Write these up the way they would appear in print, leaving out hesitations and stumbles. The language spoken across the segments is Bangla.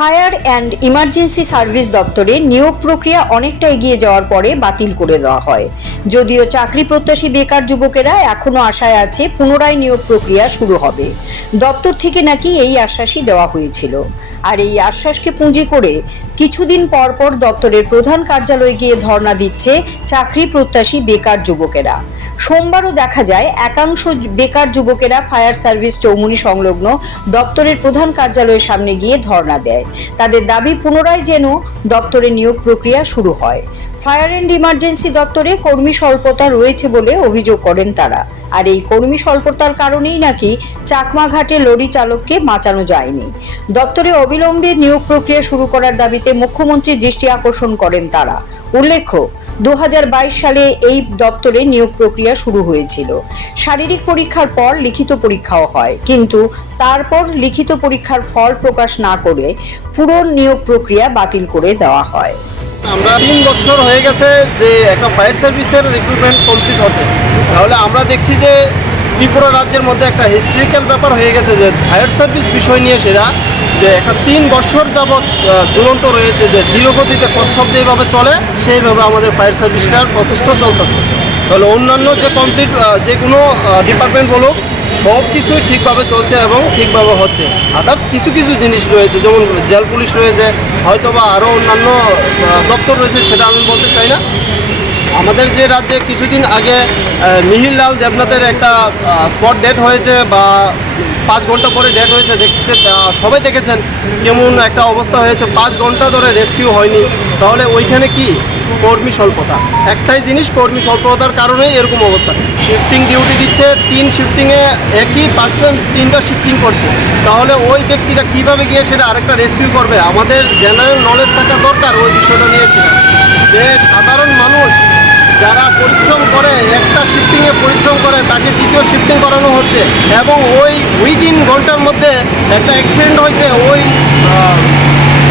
ফায়ার অ্যান্ড ইমার্জেন্সি সার্ভিস দপ্তরে নিয়োগ প্রক্রিয়া অনেকটা এগিয়ে যাওয়ার পরে বাতিল করে দেওয়া হয়। যদিও চাকরি প্রত্যাশী বেকার যুবকেরা এখনো আশায় আছে পুনরায় নিয়োগ প্রক্রিয়া শুরু হবে। দপ্তর থেকে নাকি এই আশ্বাসই দেওয়া হয়েছিল। আর এই আশ্বাসকে পুঁজি করে কিছুদিন পর পর দপ্তরের প্রধান কার্যালয়ে গিয়ে ধর্ণা দিচ্ছে চাকরি প্রত্যাশী বেকার যুবকেরা। সোমবারও দেখা যায় একাংশ বেকার যুবকেরা ফায়ার সার্ভিস চৌমুহনী সংলগ্ন দপ্তরের প্রধান কার্যালয়ের সামনে গিয়ে ধর্ণা দেয়। তাদের দাবি পুনরায় যেন দপ্তরে নিয়োগ প্রক্রিয়া শুরু হয়। ফায়ার অ্যান্ড ইমার্জেন্সি দপ্তরে কর্মী স্বল্পতা রয়েছে বলে অভিযোগ করেন তারা। আর এই কর্মী স্বল্পতার কারণেই নাকি চাকমাঘাটে লরি চালককে বাঁচানো যায়নি। দপ্তরে অবিলম্বে নিয়োগ প্রক্রিয়া শুরু করার দাবিতে মুখ্যমন্ত্রীর দৃষ্টি আকর্ষণ করেন তারা। উল্লেখ্য, 2022 সালে এই দপ্তরে নিয়োগ প্রক্রিয়া শুরু হয়েছিল। শারীরিক পরীক্ষার পর লিখিত পরীক্ষাও হয়, কিন্তু তারপর লিখিত পরীক্ষার ফল প্রকাশ না করে পুরো নিয়োগ প্রক্রিয়া বাতিল করে দেওয়া হয়। আমরা 3 বছর হয়ে গেছে যে একটা ফায়ার সার্ভিসের রিক্রুটমেন্ট কমপ্লিট হতে, তাহলে আমরা দেখছি যে ত্রিপুরা রাজ্যের মধ্যে একটা হিস্ট্রিক্যাল ব্যাপার হয়ে গেছে যে ফায়ার সার্ভিস বিষয় নিয়ে সেটা যে একটা 3 বছর যাবৎ ঝুলন্ত রয়েছে, যে ধীরগতিতে কচ্ছপ যেভাবে চলে সেইভাবে আমাদের ফায়ার সার্ভিসটার প্রচেষ্টা চলতেছে। তাহলে অন্যান্য যে কমপ্লিট যে কোনো ডিপার্টমেন্ট বলুক সব কিছুই ঠিকভাবে চলছে এবং ঠিকভাবে হচ্ছে। আদার্স কিছু কিছু জিনিস রয়েছে, যেমন জেল পুলিশ রয়েছে, হয়তো বা আরও অন্যান্য দপ্তর রয়েছে, সেটা আমি বলতে চাই না। আমাদের যে রাজ্যে কিছুদিন আগে মিহিরলাল দেবনাথের একটা স্পট ডেট হয়েছে বা 5 ঘন্টা পরে ডেট হয়েছে, দেখছে সবাই দেখেছেন কেমন একটা অবস্থা হয়েছে, 5 ঘন্টা ধরে রেস্কিউ হয়নি। তাহলে ওইখানে কি কর্মী স্বল্পতা, একটাই জিনিস, কর্মী স্বল্পতার কারণেই এরকম অবস্থা। শিফটিং ডিউটি দিচ্ছে, 3 শিফটিংয়ে একই পার্সন 3টা শিফটিং করছে, তাহলে ওই ব্যক্তিটা কিভাবে গিয়ে সেটা আরেকটা রেস্কিউ করবে? আমাদের জেনারেল নলেজ থাকা দরকার ওই বিষয়টা নিয়ে। যে সাধারণ মানুষ যারা পরিশ্রম করে, একটা শিফটিংয়ে পরিশ্রম করে, তাকে দ্বিতীয় শিফটিং করানো হচ্ছে এবং ওই 3 ঘন্টার মধ্যে একটা অ্যাক্সিডেন্ট হয়েছে। ওই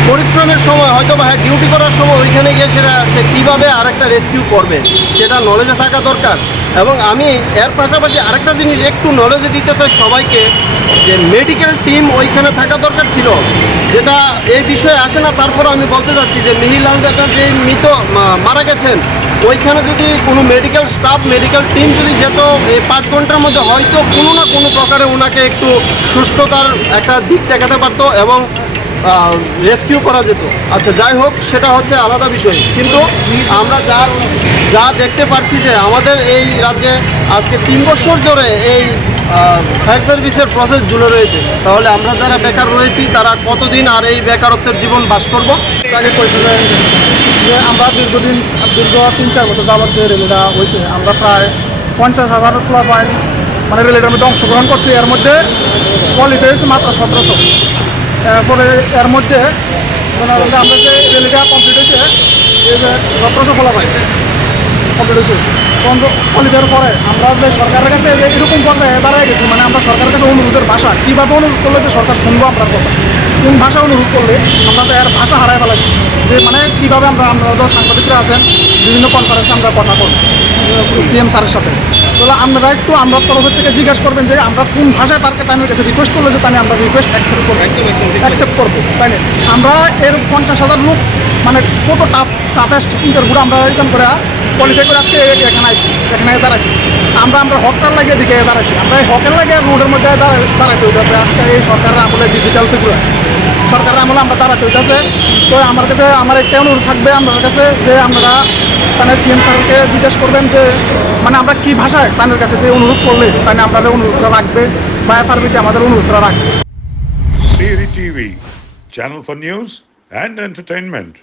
পরিশ্রমের সময় হয়তো বা ডিউটি করার সময় ওইখানে গিয়ে সে কীভাবে আরেকটা রেস্কিউ করবে সেটা নলেজে থাকা দরকার। এবং আমি এর পাশাপাশি আরেকটা জিনিস একটু নলেজে দিতে চাই সবাইকে, যে মেডিকেল টিম ওইখানে থাকা দরকার ছিল, যেটা এই বিষয়ে আসে না। তারপর আমি বলতে চাচ্ছি যে মিহিরলাল দেবনাথ যে মারা গেছেন, ওইখানে যদি কোনো মেডিকেল স্টাফ, মেডিকেল টিম যদি যেত এই 5 ঘন্টার মধ্যে, হয়তো কোনো না কোনো প্রকারে ওনাকে একটু সুস্থতার একটা দিক দেখাতে পারতো এবং রেস্কিউ করা যেত। আচ্ছা, যাই হোক, সেটা হচ্ছে আলাদা বিষয়। কিন্তু আমরা যা দেখতে পাচ্ছি যে আমাদের এই রাজ্যে আজকে 3 বছর ধরে এই ফায়ার সার্ভিসের প্রসেস ঝুলে রয়েছে। তাহলে আমরা যারা বেকার রয়েছি তারা কতদিন আর এই বেকারত্বের জীবন বাস করবো? আগে পরিষদে যে আমরা দীর্ঘ 3-4 বছর যাবত যে রেলিটা হয়েছে, আমরা প্রায় 50,000 পয়েন্ট মানে রেলিটার মধ্যে অংশগ্রহণ করছি। এর মধ্যে কোয়ালিফাই হয়েছে মাত্র 1700। এরপরে এর মধ্যে আমরা যে রেলিটা কমপ্লিট হয়েছে, এই যে 1700 ফলাফল কমপ্লিট হয়েছে। কোয়ালিফাইয়ের পরে আমরা যে সরকারের কাছে এরকম পর্যায়ে দাঁড়ায় গেছি, মানে আমরা সরকারের কাছে অনুরোধের ভাষা কীভাবে অনুরোধ করলে যে সরকার শুনবো আপনার কথা, কোন ভাষা অনুরোধ করলে আমরা তো এর ভাষা হারাই ফেলাচ্ছি। যে মানে কীভাবে আমরা সাংবাদিকরা আছেন, বিভিন্ন কনফারেন্সে আমরা কথা বলি সিএম স্যারের সাথে। তাহলে আপনারা একটু আমরা তরফের থেকে জিজ্ঞাসা করবেন যে আমরা কোন ভাষায় তার কাছে রিকোয়েস্ট করলে যে তাই আমরা রিকোয়েস্ট অ্যাকসেপ্ট করবো, তাই না? আমরা এর 50,000 লোক মানে কত টাফেস্ট ইন্টারভিউ আমরা রিটার্ন করে কোয়ালিফাই করে আজকে এখানে দাঁড়াইছি। আমরা হকটার লাগিয়ে দিকে দাঁড়াইছি। আমরা এই হকের লাগিয়ে রোডের মধ্যে দাঁড়াইতে হইতেছে। আজকে এই সরকারের আমলে ডিজিটাল ত্রিপুরা সরকারের আমলে আমরা দাঁড়াতে হইতেছে। তো আমার একটা অনুরোধ থাকবে আপনার কাছে যে আপনারা মানে সিএম স্যারকে জিজ্ঞেস করবেন যে মানে আমরা কী ভাষায় তাদের কাছে যে অনুরোধ করলে তাই আপনাদের অনুরোধটা রাখবে বা এফআরবিতে আমাদের অনুরোধটা রাখবে। Siri TV, channel for news and entertainment.